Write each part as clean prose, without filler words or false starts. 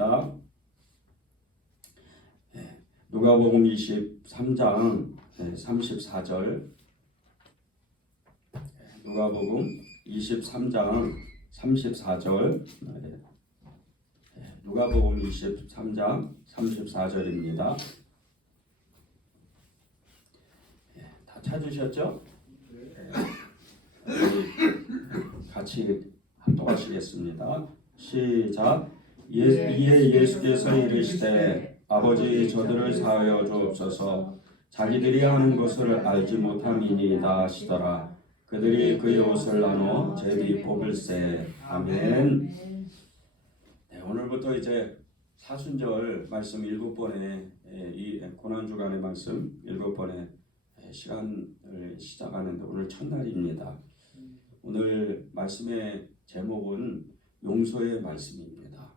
하겠습니다. 누가복음 23장 34절. 누가복음 23장 34절. 누가복음 23장 34절입니다. 다 찾으셨죠? 같이 합독하시겠습니다. 시작. 이에 예수께서 이르시되 아버지 저들을 사하여 주옵소서. 자기들이 하는 것을 알지 못함이니이다 하시더라. 그들이 그의 옷을 나눠 제비 뽑을세. 아멘. 오늘부터 이제 사순절 말씀 7번에 이 고난주간의 말씀 7번에 시간을 시작하는데 오늘 첫날입니다. 오늘 말씀의 제목은 용서의 말씀입니다.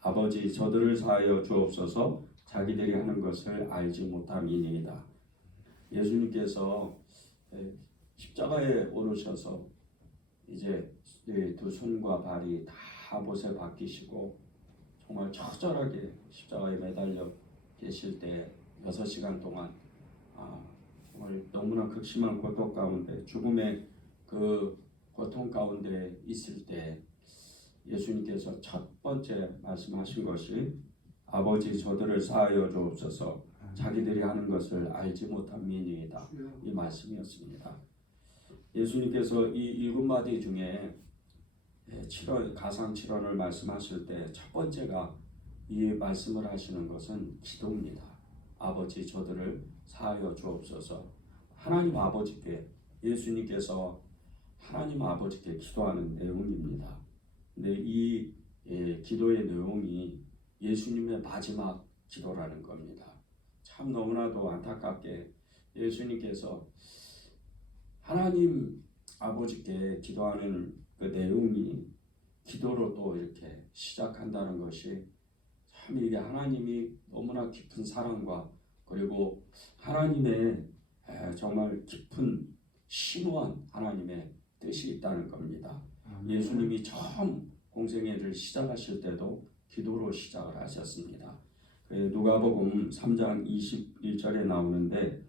아버지 저들을 사하여 주옵소서. 자기들이 하는 것을 알지 못함이니이다. 예수님께서 십자가에 오르셔서 이제 두 손과 발이 다 못에 박히시고 정말 처절하게 십자가에 매달려 계실 때 6시간 동안 정말 너무나 극심한 고통 가운데 죽음의 그 고통 가운데 있을 때 예수님께서 첫 번째 말씀하신 것이 아버지 저들을 사하여 주옵소서. 자기들이 하는 것을 알지 못함이니이다. 이 말씀이었습니다. 예수님께서 이 7마디 중에 가상 7원을 말씀하실 때 첫 번째가 이 말씀을 하시는 것은 기도입니다. 아버지 저들을 사하여 주옵소서. 하나님 아버지께 예수님께서 하나님 아버지께 기도하는 내용입니다. 근데 이 기도의 내용이 예수님의 마지막 기도라는 겁니다. 참 너무나도 안타깝게 예수님께서 하나님 아버지께 기도하는 그 내용이 기도로 또 이렇게 시작한다는 것이 참 이게 하나님이 너무나 깊은 사랑과 그리고 하나님의 정말 깊은 심오한 하나님의 뜻이 있다는 겁니다. 예수님이 처음 공생애를 시작하실 때도 기도로 시작을 하셨습니다. 누가복음 3장 21절에 나오는데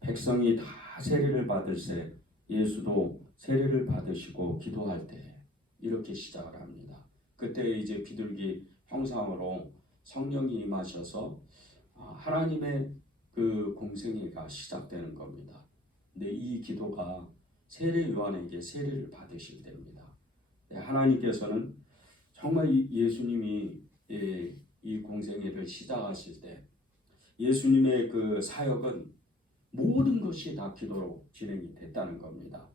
백성이 다 세례를 받을세 예수도 세례를 받으시고 기도할 때 이렇게 시작을 합니다. 그때 이제 비둘기 형상으로 성령이 임하셔서 하나님의 그 공생애가 시작되는 겁니다. 근데 이 기도가 세례 요한에게 세례를 받으실 때입니다. 하나님께서는 정말 예수님이 이 공생애를 시작하실 때 예수님의 그 사역은 모든 것이 다 기도로 진행이 됐다는 겁니다.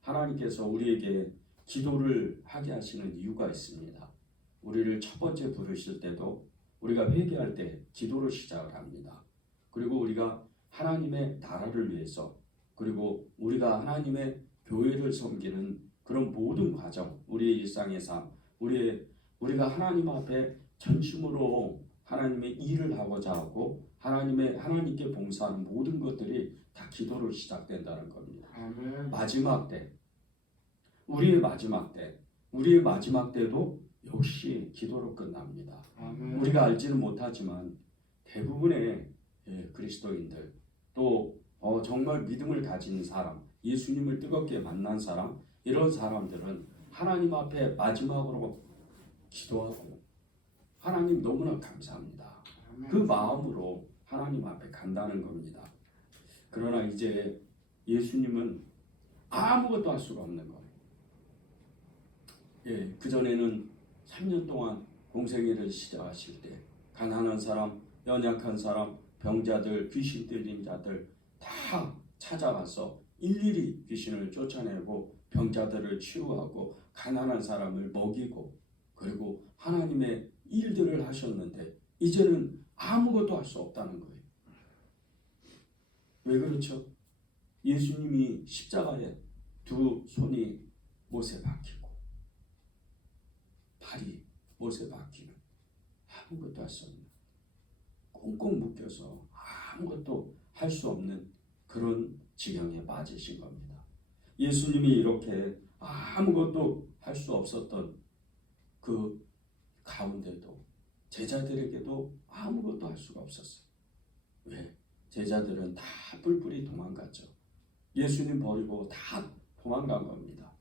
하나님께서 우리에게 기도를 하게 하시는 이유가 있습니다. 우리를 첫 번째 부르실 때도 우리가 회개할 때 기도로 시작을 합니다. 그리고 우리가 하나님의 나라를 위해서 그리고 우리가 하나님의 교회를 섬기는 그런 모든 과정, 우리의 일상의 삶, 우리가 하나님 앞에 전심으로 하나님의 일을 하고자 하고 하나님께 봉사하는 모든 것들이 다 기도로 시작된다는 겁니다. 아멘. 마지막 때, 우리의 마지막 때도 역시 기도로 끝납니다. 아멘. 우리가 알지는 못하지만 대부분의 그리스도인들 또 정말 믿음을 가진 사람, 예수님을 뜨겁게 만난 사람, 이런 사람들은 하나님 앞에 마지막으로 기도하고 하나님 너무나 감사합니다. 그 마음으로 하나님 앞에 간다는 겁니다. 그러나 이제 예수님은 아무것도 할 수가 없는 거예요. 그전에는 3년 동안 공생애를 시작하실 때 가난한 사람, 연약한 사람, 병자들, 귀신 들린 자들 다 찾아가서 일일이 귀신을 쫓아내고 병자들을 치유하고 가난한 사람을 먹이고 그리고 하나님의 일들을 하셨는데 이제는 아무것도 할 수 없다는 거예요. 왜 그렇죠? 예수님이 십자가에 두 손이 못에 박히고 발이 못에 박히는 아무것도 할 수 없는 꽁꽁 묶여서 아무것도 할 수 없는 그런 지경에 빠지신 겁니다. 예수님이 이렇게 아무것도 할 수 없었던 그 가운데도 제자들에게도 아무것도 할 수가 없었어요. 왜? 제자들은 다 뿔뿔이 도망갔죠. 예수님 버리고 다 도망간 겁니다.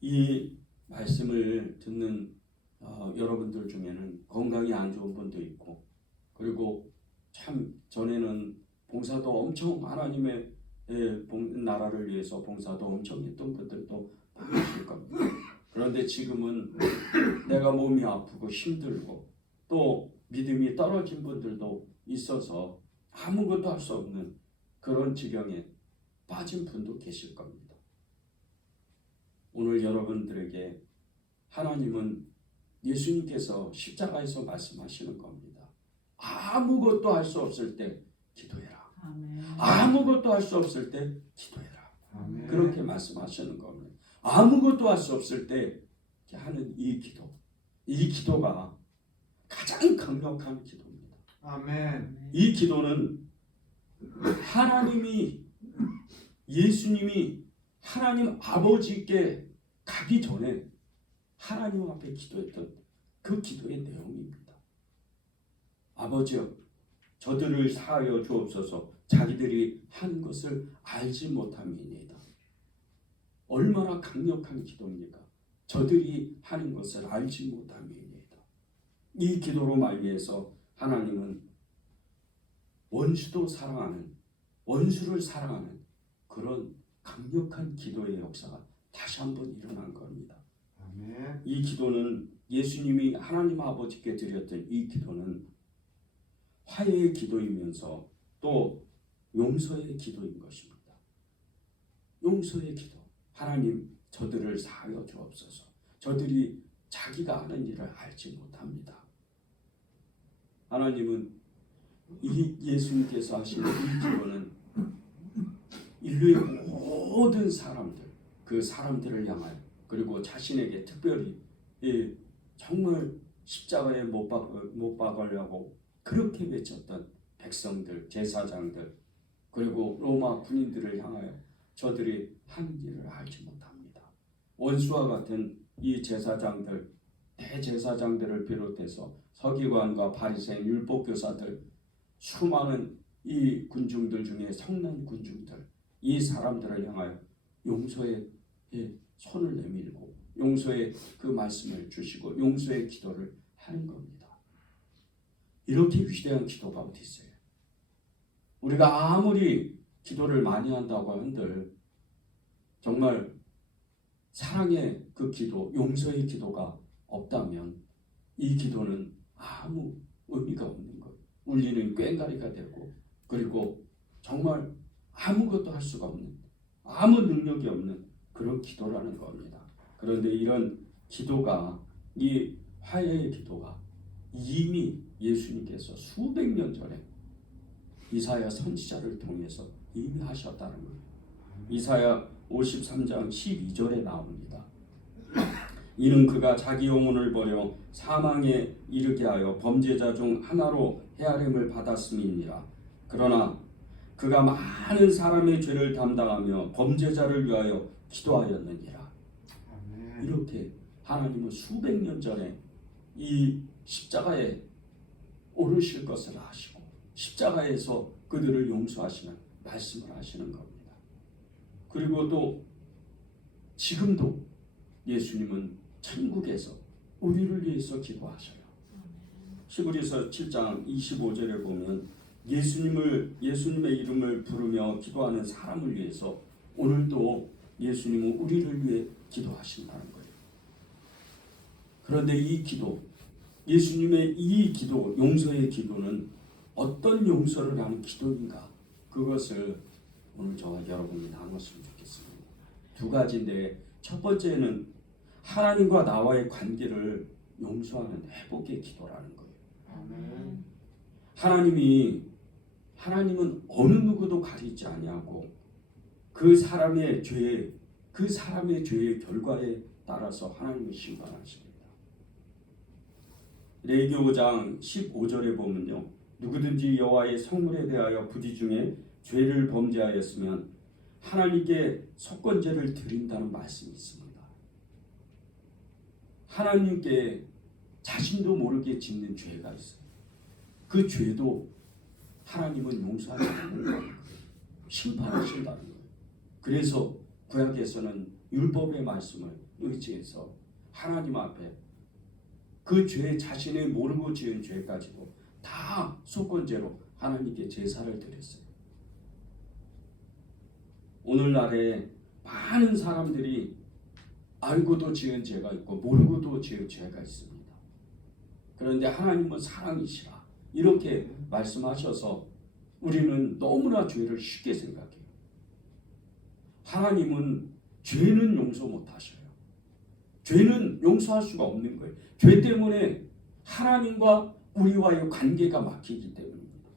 이 말씀을 듣는 여러분들 중에는 건강이 안 좋은 분도 있고, 그리고 참 전에는 봉사도 엄청 하나님의 나라를 위해서 봉사도 엄청 했던 분들도 많으실 겁니다. 그런데 지금은 내가 몸이 아프고 힘들고 또 믿음이 떨어진 분들도 있어서 아무것도 할 수 없는 그런 지경에 빠진 분도 계실 겁니다. 오늘 여러분들에게 하나님은 예수님께서 십자가에서 말씀하시는 겁니다. 아무것도 할 수 없을 때 기도해라. 아멘. 아무것도 할 수 없을 때 기도해라. 아멘. 그렇게 말씀하시는 겁니다. 아무것도 할 수 없을 때 하는 이 기도가 가장 강력한 기도입니다. 아멘. 이 기도는 예수님이 하나님 아버지께 가기 전에 하나님 앞에 기도했던 그 기도의 내용입니다. 아버지여, 저들을 사하여 주옵소서. 자기들이 하는 것을 알지 못함이니이다. 얼마나 강력한 기도입니까? 저들이 하는 것을 알지 못함이니이다. 이 기도로 말미해서 하나님은 원수를 사랑하는 그런 강력한 기도의 역사가 다시 한번 일어난 겁니다. 아멘. 이 기도는 예수님이 하나님 아버지께 드렸던 이 기도는 화해의 기도이면서 또 용서의 기도인 것입니다. 용서의 기도. 하나님, 저들을 사하여 주옵소서. 저들이 자기가 하는 일을 알지 못합니다. 하나님은 이 예수님께서 하신 이 기도는 인류의 모든 사람들, 그 사람들을 향하여, 그리고 자신에게 특별히 정말 십자가에 못 박으려고 그렇게 외쳤던 백성들, 제사장들, 그리고 로마 군인들을 향하여 저들이 하는 일을 알지 못합니다. 원수와 같은 이 제사장들, 대제사장들을 비롯해서 서기관과 바리새인, 율법교사들, 수많은 이 군중들 중에 성난 군중들, 이 사람들을 향하여 용서의 손을 내밀고 용서의 그 말씀을 주시고 용서의 기도를 하는 겁니다. 이렇게 위대한 기도가 어디 있어요? 우리가 아무리 기도를 많이 한다고 한들 정말 사랑의 그 기도, 용서의 기도가 없다면 이 기도는 아무 의미가 없는 거예요. 울리는 꽹과리가 되고, 그리고 정말 아무것도 할 수가 없는, 아무 능력이 없는 그런 기도라는 겁니다. 그런데 이런 기도가, 이 화해의 기도가 이미 예수님께서 수백 년 전에 이사야 선지자를 통해서 이미 하셨다는 거예요. 이사야 53장 12절에 나옵니다. 이는 그가 자기 영혼을 버려 사망에 이르게 하여 범죄자 중 하나로 헤아림을 받았음이니라. 그러나 그가 많은 사람의 죄를 담당하며 범죄자를 위하여 기도하였느니라. 아멘. 이렇게 하나님은 수백 년 전에 이 십자가에 오르실 것을 아시고 십자가에서 그들을 용서하시는 말씀을 하시는 겁니다. 그리고 또 지금도 예수님은 천국에서 우리를 위해서 기도하셔요. 히브리서 7장 25절에 보면 예수님의 이름을 부르며 기도하는 사람을 위해서 오늘도 예수님은 우리를 위해 기도하신다는 거예요. 그런데 이 기도, 예수님의 이 기도, 용서의 기도는 어떤 용서를 하는 기도인가? 그것을 오늘 저와 여러분이 나눴으면 좋겠습니다. 두 가지인데 첫 번째는 하나님과 나와의 관계를 용서하는 회복의 기도라는 거예요. 아멘. 하나님은 어느 누구도 가리지 아니하고 그 사람의 죄의 결과에 따라서 하나님을 심판하십니다. 레위기 5장 15절에 보면요, 누구든지 여호와의 성물에 대하여 부지중에 죄를 범죄하였으면 하나님께 속건제를 드린다는 말씀이 있습니다. 하나님께 자신도 모르게 짓는 죄가 있어요. 그 죄도 하나님은 용서하지 않는 거예요. 심판하신다는 거예요. 그래서 구약에서는 율법의 말씀을 의지해서 하나님 앞에 그 죄 자신이 모르고 지은 죄 가지고 다 속건제로 하나님께 제사를 드렸어요. 오늘날에 많은 사람들이 알고도 지은 죄가 있고 모르고도 지은 죄가 있습니다. 그런데 하나님은 사랑이시라 이렇게 말씀하셔서 우리는 너무나 죄를 쉽게 생각해요. 하나님은 죄는 용서 못하셔요. 죄는 용서할 수가 없는 거예요. 죄 때문에 하나님과 우리와의 관계가 막히기 때문입니다.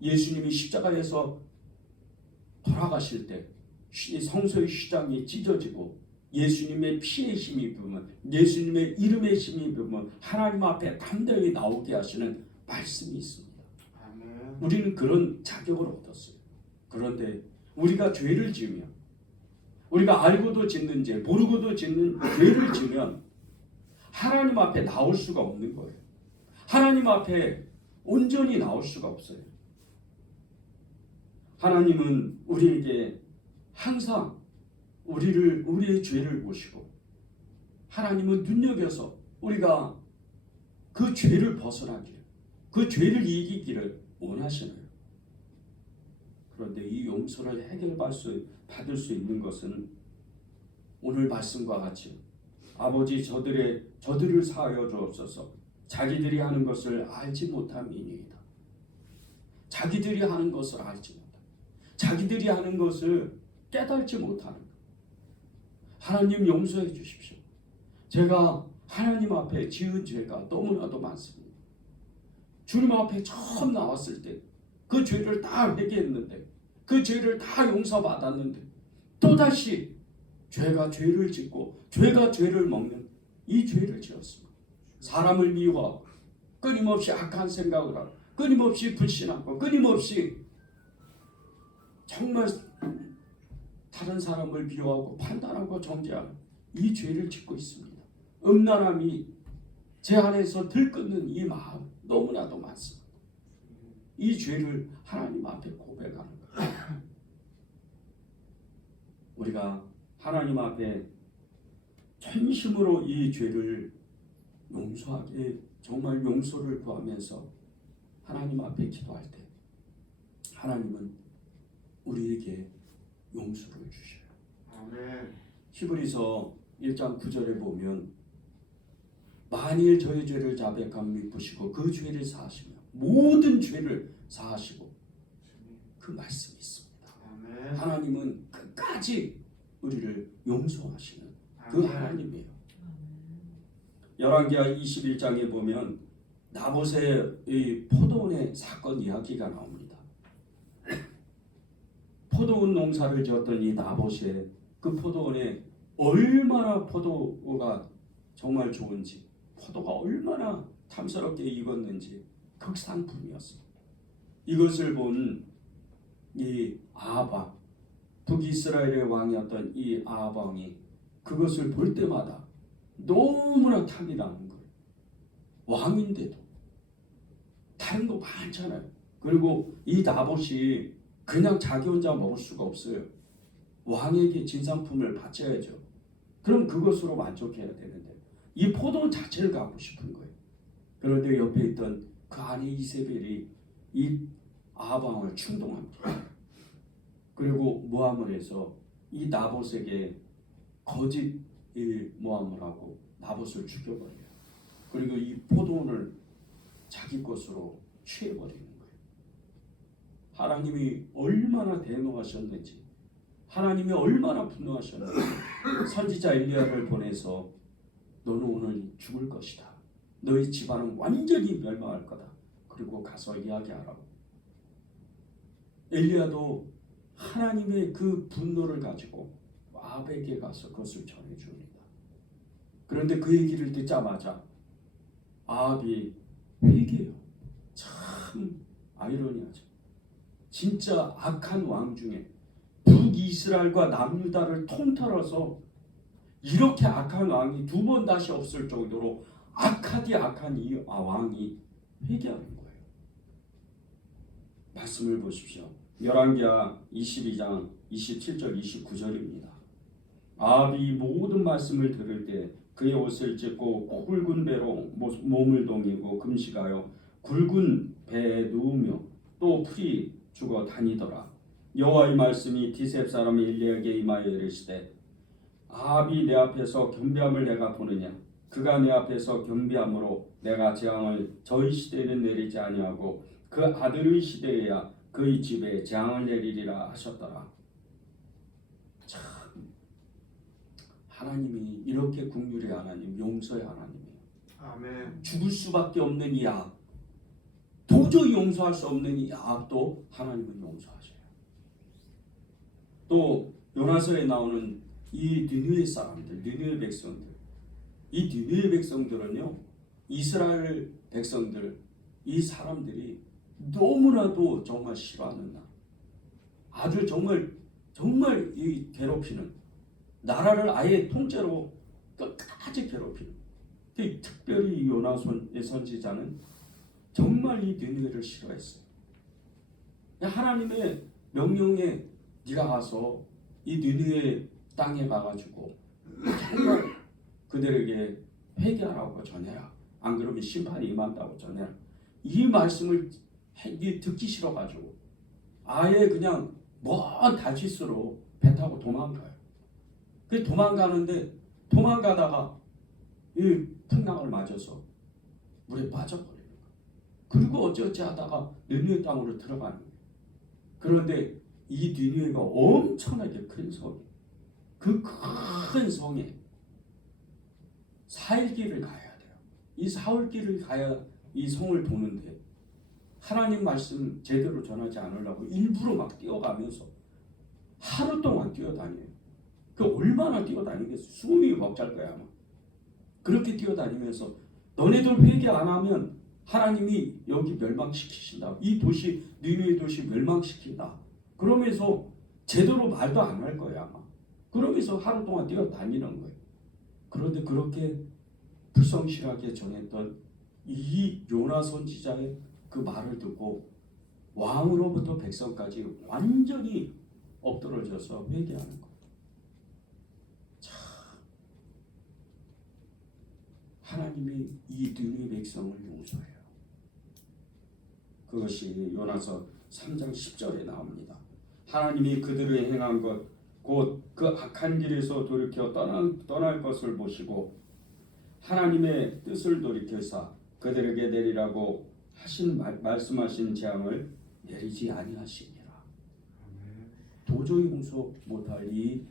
예수님이 십자가에서 돌아가실 때 성소의 휘장이 찢어지고 예수님의 피의 힘이 부으면 예수님의 이름의 힘이 부으면 하나님 앞에 담대히 나오게 하시는 말씀이 있습니다. 아멘. 우리는 그런 자격을 얻었어요. 그런데 우리가 죄를 지으면 우리가 알고도 짓는 죄, 모르고도 짓는 죄를 지으면 하나님 앞에 나올 수가 없는 거예요. 하나님 앞에 온전히 나올 수가 없어요. 하나님은 우리에게 항상 우리의 죄를 보시고 하나님은 눈여겨서 우리가 그 죄를 벗어나기를, 그 죄를 이기기를 원하시나요? 그런데 이 용서를 받을 수 있는 것은 오늘 말씀과 같이 아버지 저들을 사하여 주옵소서. 자기들이 하는 것을 알지 못함이니이다. 자기들이 하는 것을 알지 못함. 자기들이 하는 것을 깨달지 못하는 것. 하나님 용서해 주십시오. 제가 하나님 앞에 지은 죄가 너무나도 많습니다. 주님 앞에 처음 나왔을 때 그 죄를 다 회개했는데 그 죄를 다 용서받았는데 또다시 죄가 죄를 짓고 죄가 죄를 먹는 이 죄를 지었습니다. 사람을 미워하고 끊임없이 악한 생각을 하고 끊임없이 불신하고 끊임없이 정말 다른 사람을 미워하고 판단하고 정죄하는 이 죄를 짓고 있습니다. 음란함이 제 안에서 들끓는 이 마음 너무나도 많습니다. 이 죄를 하나님 앞에 고백하는 거예요. 우리가 하나님 앞에 전심으로 이 죄를 용서하게 정말 용서를 구하면서 하나님 앞에 기도할 때 하나님은 우리에게 용서를 주셔요. 아멘. 히브리서 1장 9절에 보면 만일 저희 죄를 자백하면 미쁘시고 그 죄를 사하시며 모든 죄를 사하시고 그 말씀이 있습니다. 아멘. 하나님은 끝까지 우리를 용서하시는 그 아멘. 하나님이에요. 열왕기하 21장에 보면 나봇의 포도원의 사건 이야기가 나옵니다. 포도원 농사를 지었던 이 나봇의 그 포도원에 얼마나 포도가 정말 좋은지 포도가 얼마나 탐스럽게 익었는지 극상품이었습니다. 이것을 본 이 아합 북이스라엘의 왕이었던 이 아합 왕이 그것을 볼 때마다 너무나 탐이 나는 거예요. 왕인데도 다른 거 많잖아요. 그리고 이 나봇이 그냥 자기 혼자 먹을 수가 없어요. 왕에게 진상품을 바쳐야죠. 그럼 그것으로 만족해야 되는데 이 포도 자체를 갖고 싶은 거예요. 그런데 옆에 있던 그 아내 이세벨이 이 아합 왕을 충동합니다. 그리고 모함을 해서 이 나봇에게 거짓 모함을 하고 나봇을 죽여버려요. 그리고 이 포도원을 자기 것으로 취해버리는 거예요. 하나님이 얼마나 대노하셨는지, 하나님이 얼마나 분노하셨는지 선지자 엘리야를 보내서 너는 오늘 죽을 것이다. 너희 집안은 완전히 멸망할 거다. 그리고 가서 이야기하라고. 엘리야도 하나님의 그 분노를 가지고 아합에게 가서 그것을 전해줍니다. 그런데 그 얘기를 듣자마자 아합이 회개해요. 참 아이러니하죠. 진짜 악한 왕 중에 북이스라엘과 남유다를 통틀어서 이렇게 악한 왕이 두 번 다시 없을 정도로 악한 이 왕이 회개하는 거예요. 말씀을 보십시오. 열왕기하 22장 27절 29절입니다. 아합이 모든 말씀을 들을 때 그의 옷을 찢고 굵은 배로 몸을 동이고 금식하여 굵은 배에 누우며 또 풀이 죽어 다니더라. 여호와의 말씀이 디셉 사람 엘리야에게 임하여 이르시되 아합이 내 앞에서 경배함을 내가 보느냐? 그가 내 앞에서 경배함으로 내가 재앙을 저희 시대에는 내리지 아니하고 그 아들의 시대에야 그의 집에 재앙을 내리리라 하셨더라. 참, 하나님이 이렇게 긍휼의 하나님, 용서의 하나님이에요. 아멘. 죽을 수밖에 없는 이 악, 도저히 용서할 수 없는 이 악도 하나님은 용서하셔요. 또 요나서에 나오는 이 느느웨 사람들, 느느웨 백성들, 이 느느웨 백성들은요, 이스라엘 백성들, 이 사람들이 너무나도 정말 싫어하는 나, 아주 정말 이 괴롭히는, 나라를 아예 통째로 끝까지 괴롭히는, 특별히 이 요나의 선지자는 정말 이 느느웨를 싫어했어요. 하나님의 명령에 네가 가서 이 느느웨 땅에 가가지고 정말 그들에게 회개하라고 전해라. 안 그러면 심판이 임한다고 전해라. 이 말씀을 듣기 싫어가지고 아예 그냥 먼 다시스로 배 타고 도망가요. 그 도망가다가 이 풍랑을 맞아서 물에 빠져버리는 거예요. 그리고 어찌어찌 하다가 느느웨 땅으로 들어가는 거예요. 그런데 이 느느웨가 엄청나게 큰 성이에요. 그 큰 성에 사흘길을 가야 돼요. 이 사흘길을 가야 이 성을 도는데 하나님 말씀 제대로 전하지 않으려고 일부러 막 뛰어가면서 하루 동안 뛰어다녀요. 그 얼마나 뛰어다니겠어요? 숨이 벅찰 거야 아마. 그렇게 뛰어다니면서 너네들 회개 안 하면 하나님이 여기 멸망시키신다. 이 도시 니느웨 도시 멸망시킨다. 그러면서 제대로 말도 안 할 거예요 아마. 그러면서 하루 동안 뛰어다니는 거예요. 그런데 그렇게 불성실하게 전했던 이 요나 선지자의 그 말을 듣고 왕으로부터 백성까지 완전히 엎드러져서 회개하는 거예요. 참, 하나님이 이 느느웨 백성을 용서해요. 그것이 요나서 3장 10절에 나옵니다. 하나님이 그들의 행한 것 곧 그 악한 길에서 돌이켜 떠날 것을 보시고 하나님의 뜻을 돌이켜사 그들에게 내리라고 말씀하신 재앙을 내리지 아니하시니라. 도저히 용서 못할 이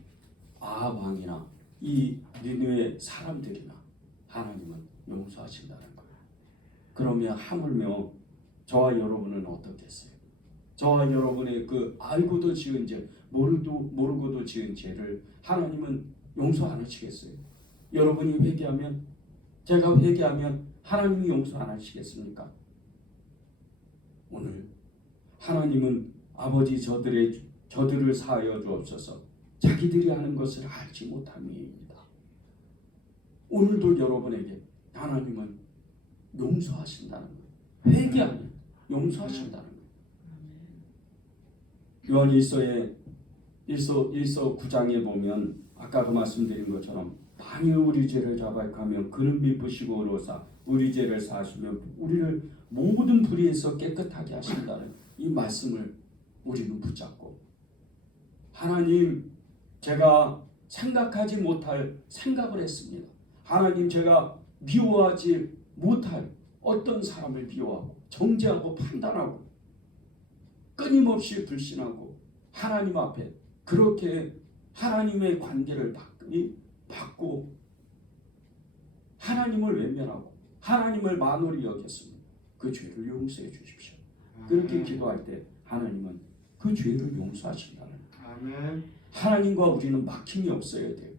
아합 왕이나 이 느느웨 사람들이나 하나님은 용서하신다는 거예요. 그러면 하물며 저와 여러분은 어떻겠어요? 저와 여러분의 그 알고도 지은 죄, 모르고도 지은 죄를 하나님은 용서 안 하시겠어요? 여러분이 회개하면, 제가 회개하면 하나님이 용서 안 하시겠습니까? 오늘 하나님은 아버지 저들을 사하여 주옵소서. 자기들이 하는 것을 알지 못함이입니다. 오늘도 여러분에게 하나님은 용서하신다는 거예요. 회개하면 용서하신다는 거예요. 요한 1서 9장에 보면 아까도 말씀드린 것처럼 만일 우리 죄를 자백하면 그는 미쁘시고 의로사 우리 죄를 사하시며 우리를 모든 불의에서 깨끗하게 하신다는 이 말씀을 우리는 붙잡고, 하나님, 제가 생각하지 못할 생각을 했습니다. 하나님, 제가 미워하지 못할 어떤 사람을 미워하고 정죄하고 판단하고 끊임없이 불신하고 하나님 앞에 그렇게 하나님의 관계를 받고 하나님을 외면하고 하나님을 만홀히 여겼습니다. 그 죄를 용서해 주십시오. 그렇게 기도할 때 하나님은 그 죄를 용서하신다는 거예요. 하나님과 우리는 막힘이 없어야 돼요.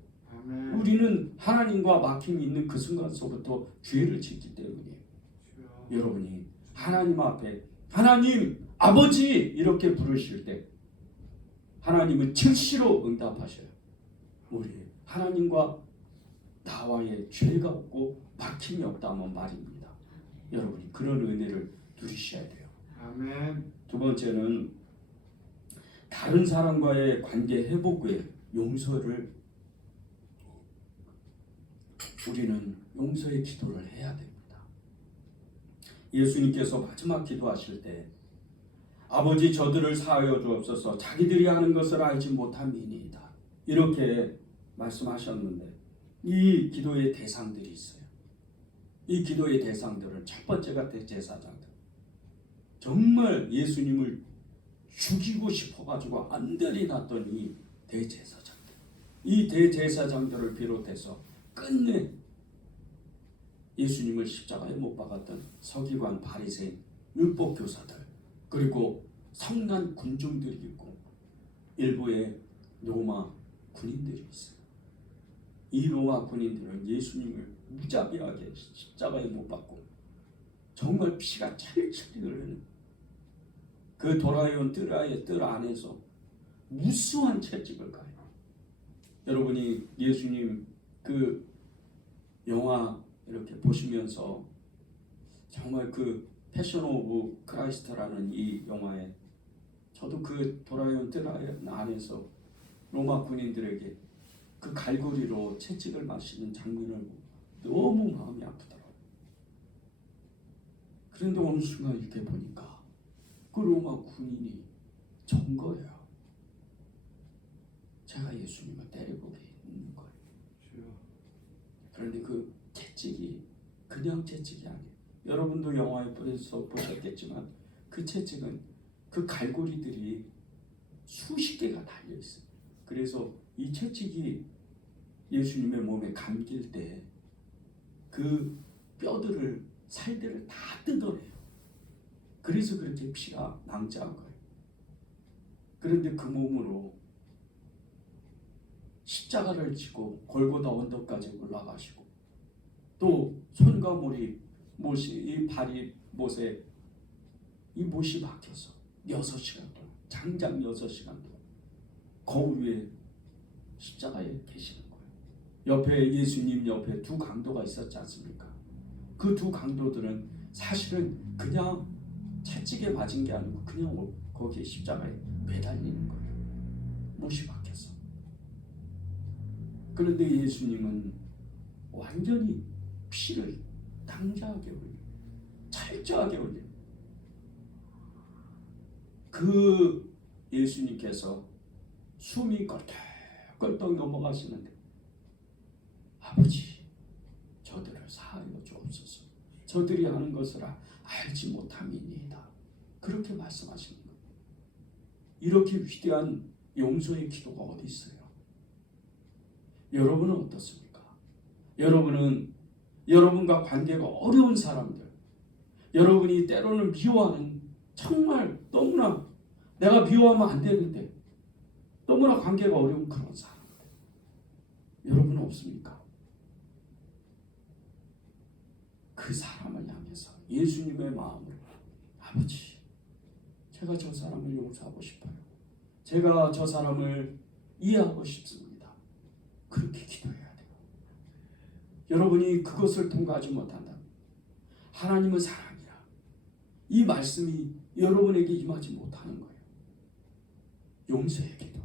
우리는 하나님과 막힘이 있는 그 순간서부터 죄를 짓기 때문이에요. 여러분이 하나님 앞에 하나님 아버지 이렇게 부르실 때 하나님은 즉시로 응답하셔요. 우리 하나님과 나와의 죄가 없고 막힘이 없다면 말입니다. 여러분이 그런 은혜를 누리셔야 돼요. 아멘. 두 번째는 다른 사람과의 관계 회복 후에 용서를 우리는 용서의 기도를 해야 됩니다. 예수님께서 마지막 기도하실 때 아버지 저들을 사하여 주옵소서 자기들이 하는 것을 알지 못함이니이다 이렇게 말씀하셨는데 이 기도의 대상들이 있어요. 이 기도의 대상들은 첫 번째가 대제사장들. 정말 예수님을 죽이고 싶어가지고 안달이 났던 이 대제사장들. 이 대제사장들을 비롯해서 끝내 예수님을 십자가에 못 박았던 서기관, 바리새인, 율법교사들 그리고 성난 군중들이 있고 일부의 로마 군인들이 있어요. 이 로마 군인들은 예수님을 무자비하게 십자가에 못 박고 정말 피가 찰찰 흐르는 그 돌아온 뜰 안에서 무수한 채찍을 가요. 여러분이 예수님 그 영화 이렇게 보시면서 정말 그 패션 오브 크라이스트라는 이 영화에 저도 그 돌아온 뜰 안에서 로마 군인들에게 그 갈고리로 채찍을 마시는 장면을 너무 마음이 아프더라고요. 그런데 어느 순간 이렇게 보니까 그 로마 군인이 전 거예요. 제가 예수님을 때리고 있는 거예요. 그런데 그 채찍이 그냥 채찍이 아니에요. 여러분도 영화에서 보셨겠지만 그 채찍은 그 갈고리들이 수십 개가 달려 있어요. 그래서 이 채찍이 예수님의 몸에 감길 때 그 뼈들을 살들을 다 뜯어내요. 그래서 그렇게 피가 낭자한 거예요. 그런데 그 몸으로 십자가를 지고 골고다 언덕까지 올라가시고 또 손과 머리 못이 이 발이 못에 이 못이 박혀서 6시간 동안 장장 6시간 동안 거울 위에 십자가에 계시는 거예요. 옆에 예수님 옆에 두 강도가 있었지 않습니까? 그 두 강도들은 사실은 그냥 채찍에 맞은 게 아니고 그냥 거기에 십자가에 매달리는 거예요. 못이 박혀서. 그런데 예수님은 완전히 피를 낭자하게 흘려 철저하게 흘려. 그 예수님께서 숨이 껄떡껄떡 넘어가시는데 아버지 저들을 사하여 주옵소서 저들이 하는 것을 알지 못함이니이다 그렇게 말씀하시는 거예요. 이렇게 위대한 용서의 기도가 어디 있어요? 여러분은 어떻습니까? 여러분은 여러분과 관계가 어려운 사람들, 여러분이 때로는 미워하는 정말 너무나 내가 미워하면 안 되는데 너무나 관계가 어려운 그런 사람들 여러분은 없습니까? 그 사람을 향해서 예수님의 마음으로 아버지 제가 저 사람을 용서하고 싶어요. 제가 저 사람을 이해하고 싶습니다. 그렇게 기도해야 돼요. 여러분이 그것을 통과하지 못한다면 하나님은 사랑이라 이 말씀이 여러분에게 임하지 못하는 거예요. 용서의 기도,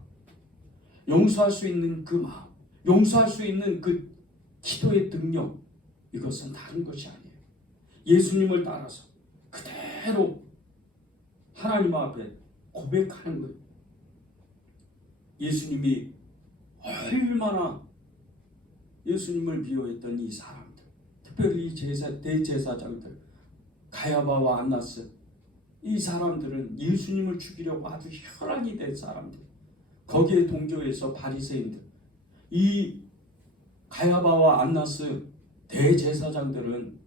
용서할 수 있는 그 마음, 용서할 수 있는 그 기도의 능력 이것은 다른 것이 아니에요. 예수님을 따라서 그대로 하나님 앞에 고백하는 거예요. 예수님이 얼마나 예수님을 미워했던 이 사람들, 특별히 대제사장들, 가야바와 안나스, 이 사람들은 예수님을 죽이려고 아주 혈안이 된 사람들, 거기에 동조해서 바리새인들, 이 가야바와 안나스 대제사장들은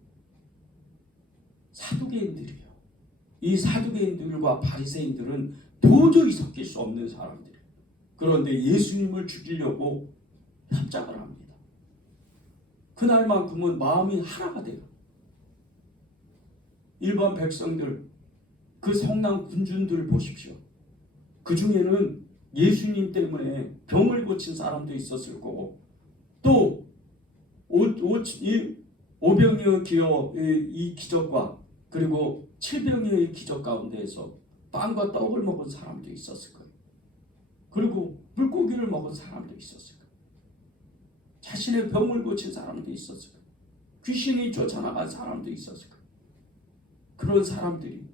사두개인들이에요. 이 사두개인들과 바리새인들은 도저히 섞일 수 없는 사람들이에요. 그런데 예수님을 죽이려고 협작을 합니다. 그날만큼은 마음이 하나가 돼요. 일반 백성들, 그 성난 군중들 보십시오. 그 중에는 예수님 때문에 병을 고친 사람도 있었을 거고 또 5병이의 이 기적과 그리고 7병이의 기적 가운데에서 빵과 떡을 먹은 사람도 있었을 거예요. 그리고 물고기를 먹은 사람도 있었을 거예요. 자신의 병을 고친 사람도 있었을 거예요. 귀신이 쫓아나간 사람도 있었을 거예요. 그런 사람들이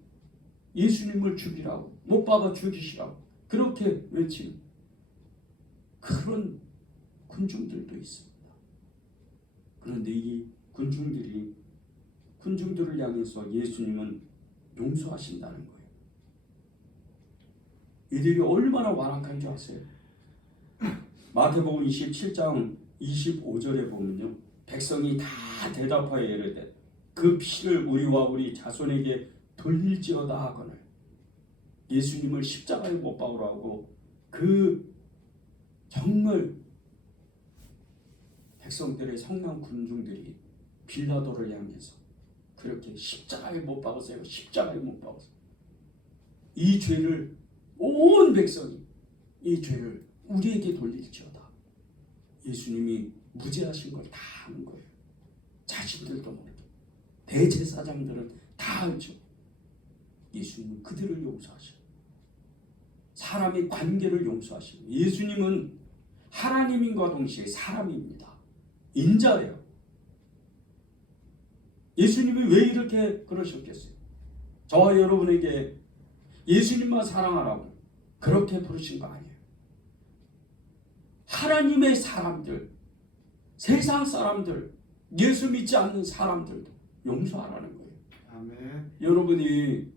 예수님을 죽이라고, 못 박아 죽이시라고 그렇게 외치는 그런 군중들도 있습니다. 그런데 이 군중들을 향해서 예수님은 용서하신다는 거예요. 이들이 얼마나 완악한 줄 아세요? 마태복음 27장 25절에 보면요, 백성이 다 대답하여 이르되 그 피를 우리와 우리 자손에게 돌릴지어다 하거늘. 예수님을 십자가에 못 박으라고 그 정말 백성들의 성난 군중들이 빌라도를 향해서 그렇게 십자가에 못 박으세요. 십자가에 못 박으세요. 이 죄를 온 백성이 이 죄를 우리에게 돌릴지어다. 예수님이 무죄하신 걸 다 아는 거예요. 자신들도 모르게. 대제사장들은 다 알죠. 예수님은 그들을 용서하시고 사람의 관계를 용서하시고 예수님은 하나님인과 동시에 사람입니다. 인자예요. 예수님이 왜 이렇게 그러셨겠어요? 저와 여러분에게 예수님만 사랑하라고 그렇게 부르신 거 아니에요. 하나님의 사람들, 세상 사람들, 예수 믿지 않는 사람들도 용서하라는 거예요. 아멘. 여러분이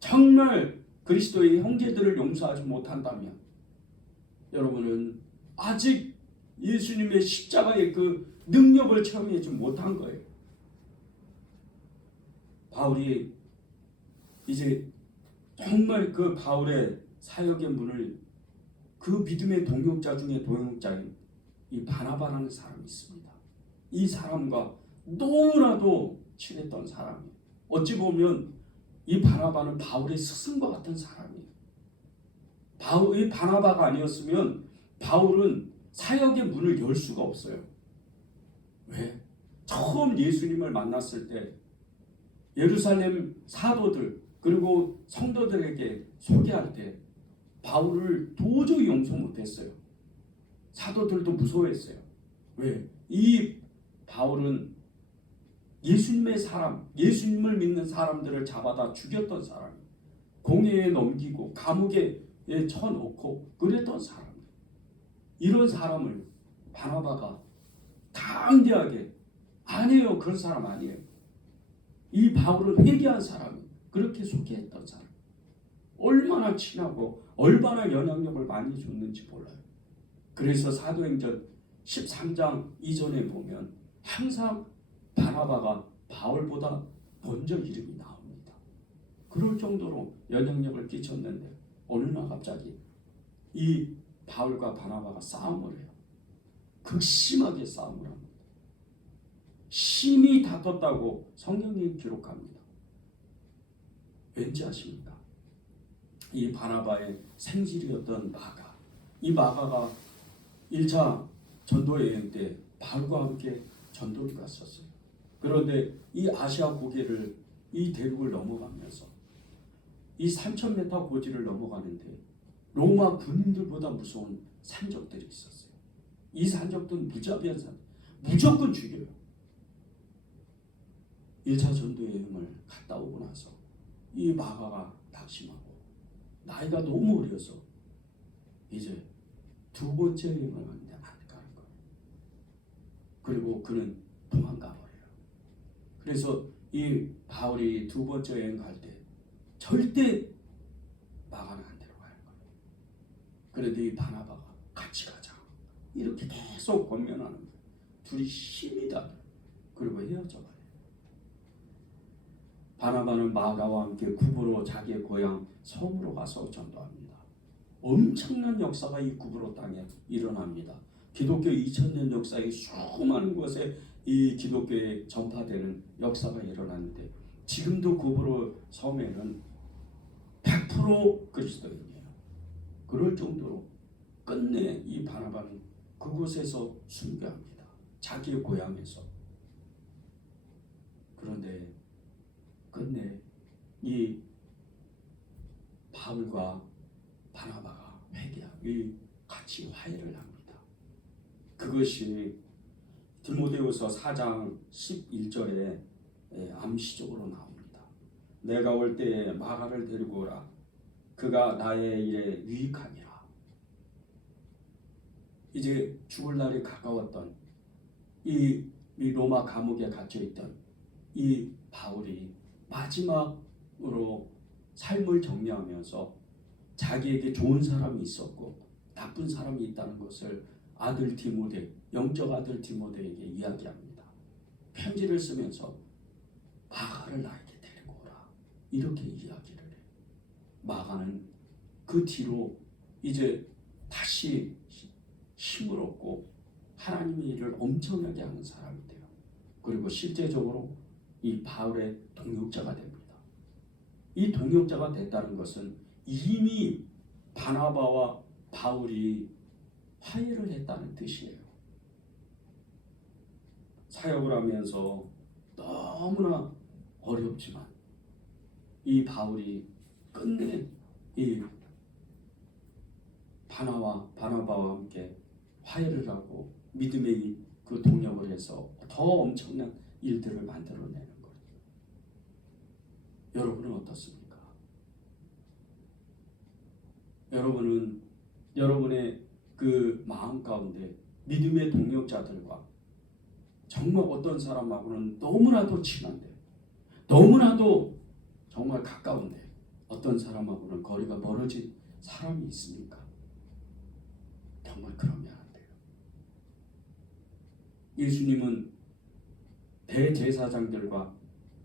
정말 그리스도의 형제들을 용서하지 못한다면 여러분은 아직 예수님의 십자가의 그 능력을 체험하지 못한 거예요. 바울이 이제 정말 그 바울의 사역의 문을 그 믿음의 동역자 중에 동역자인 이 바나바라는 사람이 있습니다. 이 사람과 너무나도 친했던 사람이에요. 어찌 보면 이 바나바는 바울의 스승과 같은 사람이에요. 이 바나바가 아니었으면 바울은 사역의 문을 열 수가 없어요. 왜? 처음 예수님을 만났을 때 예루살렘 사도들 그리고 성도들에게 소개할 때 바울을 도저히 용서 못했어요. 사도들도 무서워했어요. 왜? 이 바울은 예수님의 사람, 예수님을 믿는 사람들을 잡아다 죽였던 사람, 공회에 넘기고 감옥에 쳐놓고 그랬던 사람. 이런 사람을 바나바가 강대하게 아니에요. 그런 사람 아니에요. 이 바울은 회개한 사람이 그렇게 소개했던 사람. 얼마나 친하고 얼마나 영향력을 많이 줬는지 몰라요. 그래서 사도행전 13장 이전에 보면 항상 바나바가 바울보다 먼저 이름이 나옵니다. 그럴 정도로 영향력을 끼쳤는데 어느 날 갑자기 이 바울과 바나바가 싸움을 해요. 극심하게 싸움을 합니다. 심히 다퉜다고 성경이 기록합니다. 왠지 아십니까? 이 바나바의 생질이었던 마가, 이 마가가 1차 전도 여행 때 바울과 함께 전도를 갔었어요. 그런데 이 아시아 고개를 이 대륙을 넘어가면서 이 3,000m 고지를 넘어가는데 로마 군인들보다 무서운 산적들이 있었어요. 이 산적들은 무자비한 산, 무조건 죽여요. 1차 전도 여행을 갔다 오고 나서 이 마가가 낙심하고 나이가 너무 어려서 이제 두 번째 여행을 하는데 안 가는 거예요. 그리고 그는 도망가 버려요. 그래서 이 바울이 두 번째 여행 갈 때 절대 마가는 안 데려가는 거예요. 그런데 이 바나바가 같이 가자 이렇게 계속 권면하는 거예요. 둘이 힘이 다르요. 그리고 헤어져 버려요. 바나바는 마가와 함께 구브로 자기의 고향 섬으로 가서 전도합니다. 엄청난 역사가 이 구브로 땅에 일어납니다. 기독교 2000년 역사의 수많은 곳에 이 기독교에 전파되는 역사가 일어났는데 지금도 구브로 섬에는 100% 그리스도인이에요. 그럴 정도로 끝내 이 바나바는 그곳에서 순교합니다. 자기의 고향에서. 그런데 끝내 이 바울과 바나바가 회개하고 같이 화해를 합니다. 그것이 디모데후서 4장 11절에 암시적으로 나옵니다. 내가 올 때에 마가를 데리고 오라. 그가 나의 일에 유익하니라. 이제 죽을 날이 가까웠던 이 로마 감옥에 갇혀있던 이 바울이 마지막으로 삶을 정리하면서 자기에게 좋은 사람이 있었고 나쁜 사람이 있다는 것을 아들 디모데, 영적 아들 디모데에게 이야기합니다. 편지를 쓰면서 마가를 나에게 데리고 오라. 이렇게 이야기를 해요. 마가는 그 뒤로 이제 다시 힘을 얻고 하나님의 일을 엄청나게 하는 사람이 돼요. 그리고 실제적으로 이 바울의 동역자가 됩니다. 이 동역자가 됐다는 것은 이미 바나바와 바울이 화해를 했다는 뜻이에요. 사역을 하면서 너무나 어렵지만 이 바울이 끝내 이 바나바와 함께 화해를 하고 믿음의 그 동역을 해서 더 엄청난 일들을 만들어내는 거예요. 여러분은 어떻습니까? 여러분은 여러분의 그 마음 가운데 믿음의 동역자들과 정말 어떤 사람하고는 너무나도 친한데 너무나도 정말 가까운데 어떤 사람하고는 거리가 멀어진 사람이 있습니까? 정말 그러면 안 돼요. 예수님은 대제사장들과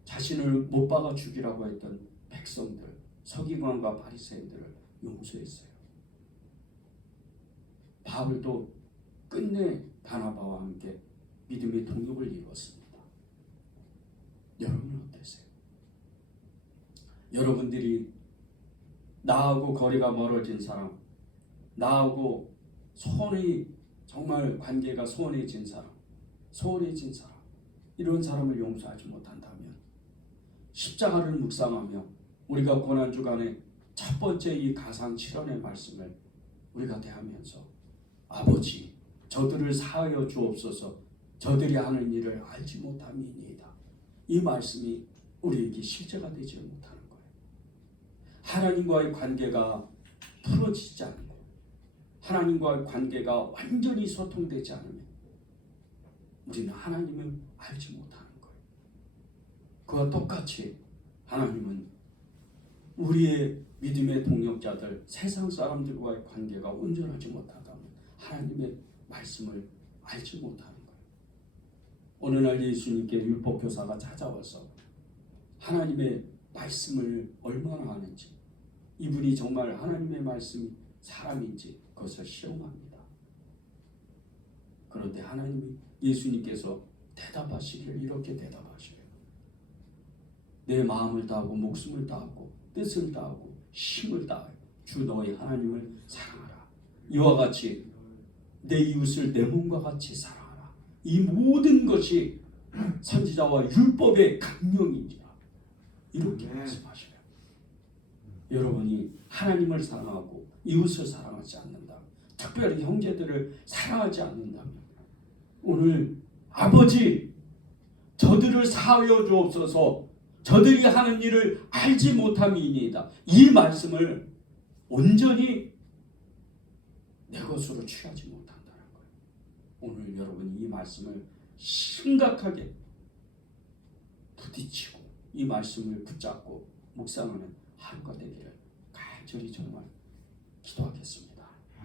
자신을 못 박아 죽이라고 했던 백성들, 서기관과 바리새인들을 용서했어요. 바울도 끝내 바나바와 함께 믿음의 동역을 이루었습니다. 여러분은 어떠세요? 여러분들이 나하고 거리가 멀어진 사람, 나하고 정말 관계가 소원해진 사람, 이런 사람을 용서하지 못한다면 십자가를 묵상하며 우리가 고난주간에 첫 번째 이 가상 실현의 말씀을 우리가 대하면서 아버지 저들을 사하여 주옵소서 저들이 하는 일을 알지 못함이니이다. 이 말씀이 우리에게 실제가 되지 못하는 거예요. 하나님과의 관계가 풀어지지 않고 하나님과의 관계가 완전히 소통되지 않으면 우리는 하나님을 알지 못하는 거예요. 그와 똑같이 하나님은 우리의 믿음의 동역자들, 세상 사람들과의 관계가 온전하지 못하다면 하나님의 말씀을 알지 못하는 거예요. 어느 날 예수님께 율법교사가 찾아와서 하나님의 말씀을 얼마나 아는지, 이분이 정말 하나님의 말씀이 사람인지 그것을 시험합니다. 그런데 예수님께서 대답하시기를 이렇게 대답하셔요. 내 마음을 다하고 목숨을 다하고 뜻을 다하고 힘을 다하여 주 너의 하나님을 사랑하라. 이와 같이 내 이웃을 내 몸과 같이 사랑하라. 이 모든 것이 선지자와 율법의 강령이니라. 이렇게 말씀하셔요. 여러분이 하나님을 사랑하고 이웃을 사랑하지 않는다면, 특별히 형제들을 사랑하지 않는다면 오늘 아버지 저들을 사하여 주옵소서 저들이 하는 일을 알지 못함이니이다. 이 말씀을 온전히 내 것으로 취하지 못한다는 거예요. 오늘 여러분이 이 말씀을 심각하게 부딪히고 이 말씀을 붙잡고 묵상하는 하루가 되기를 간절히 정말 기도하겠습니다.